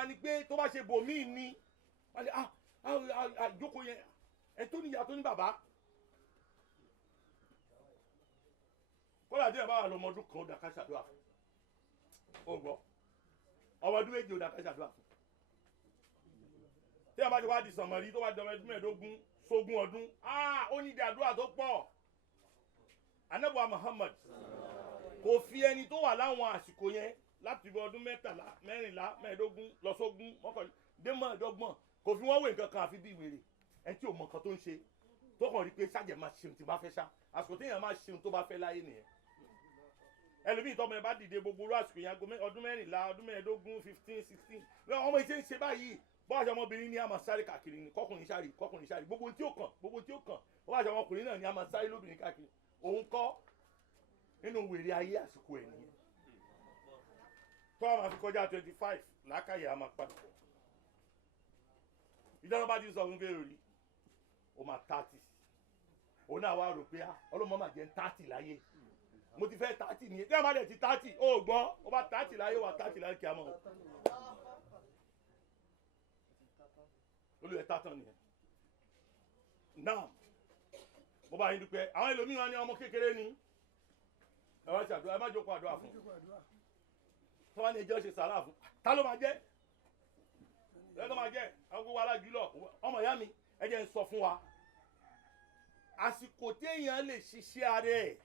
wa ni pé tó bá ṣe bòmíì ni wọ́n ní àjókòó yẹn ẹ̀ tó níyà tó ní bàbá. kódà tí ẹ bá wà lọ́mọ ọdún kan ó dà ká ṣàdúrà fún ó gbọ́ ọmọ ọdún méje ó dà ká ṣàdúrà fún tí ẹ bá ti wá di sànmọ́rí tó bá di ọmọ ọdún mẹ́ẹ̀ẹ́dógún sógún ọdún ó ní ìdí àdúrà tó pọ̀. Ànábì Muhammad kò fi ẹni tó wà láwọn àsìkò yẹn láti ibi ọdún mẹ́tàlá mẹ́rìnlá mẹ́ẹ̀ẹ́dógún lọ sógún mọ́kànlá dé mọ́ẹ̀ẹ́dọ́gbọ̀n kò fi wọ́n wé nǹkan kan àfi bí wèrè ẹni tí ò mọ nǹkan tó ń ṣe tó kàn rí pé ṣáàjẹ̀ máa ṣeun tí bá fẹ́ ṣá àsìkò téèyàn máa ṣeun tó bá fẹ́ láyé nìyẹn. ẹlòmíì tọmọ ẹ bá dìde gbogbo orú àsìkò yẹn ọdún mẹ́rìnlá ọdún mẹ́ẹ̀ẹ́dógún 15 16 ọmọ ìṣe ń ṣe báyìí bọ́ọ̀ṣẹ́ ọmọbìnrin ni a máa sáré káàkiri ni kọkùnrin sáré gbogbo tí ó kàn bọ́ọ̀ṣẹ́ ọmọkùnrin náà ni a máa sáré lóbìnrin káàkiri òun kọ́ nínú wèrè ayé àsìkò ẹ̀ nìyẹn tó a máa fi kọjá 25 lákàyè a máa padà ìjọba bá ti sọ fún bẹ́ẹ̀ rí o máa 30 òun náà wá rò pé ọlọ́mọ máa jẹ́ 30 láyé mo ti fẹ́ 30 nìyẹn tí a bá dẹ̀ ti 30 ó gbọ́ ó bá 30 láyé wà 30 láyé kí a mọ̀ olùyẹ̀ tátàn nìyẹn náà mo bá yín dúpẹ́ àwọn ẹlòmíràn ní ọmọ kékeré ni ẹ wá ṣàdúrà ẹ má jókòó àdúrà fún tó wá ní ẹjọ́ ṣe sàrà fún ta ló máa jẹ́ ẹ ló máa jẹ́ àwọn gbogbo alájùlọ ọmọ ìyá mi ẹ jẹ́ ń sọ fún wa àsìkò téèyàn lè ṣiṣẹ́ ara ẹ̀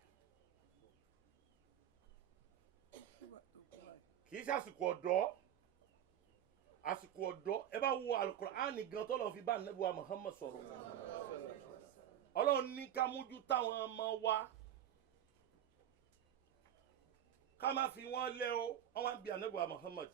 kì í ṣe àsìkò ọ̀dọ́ ẹ bá wo Al-Qur'ani gan tó lọ fi bá Ànábì wa Muhammad sọ̀rọ̀ Ọlọ́run ní ká mójú táwọn ọmọ wa ká má fi wọ́n lé o wọ́n wá ń bi Ànábì wa Muhammad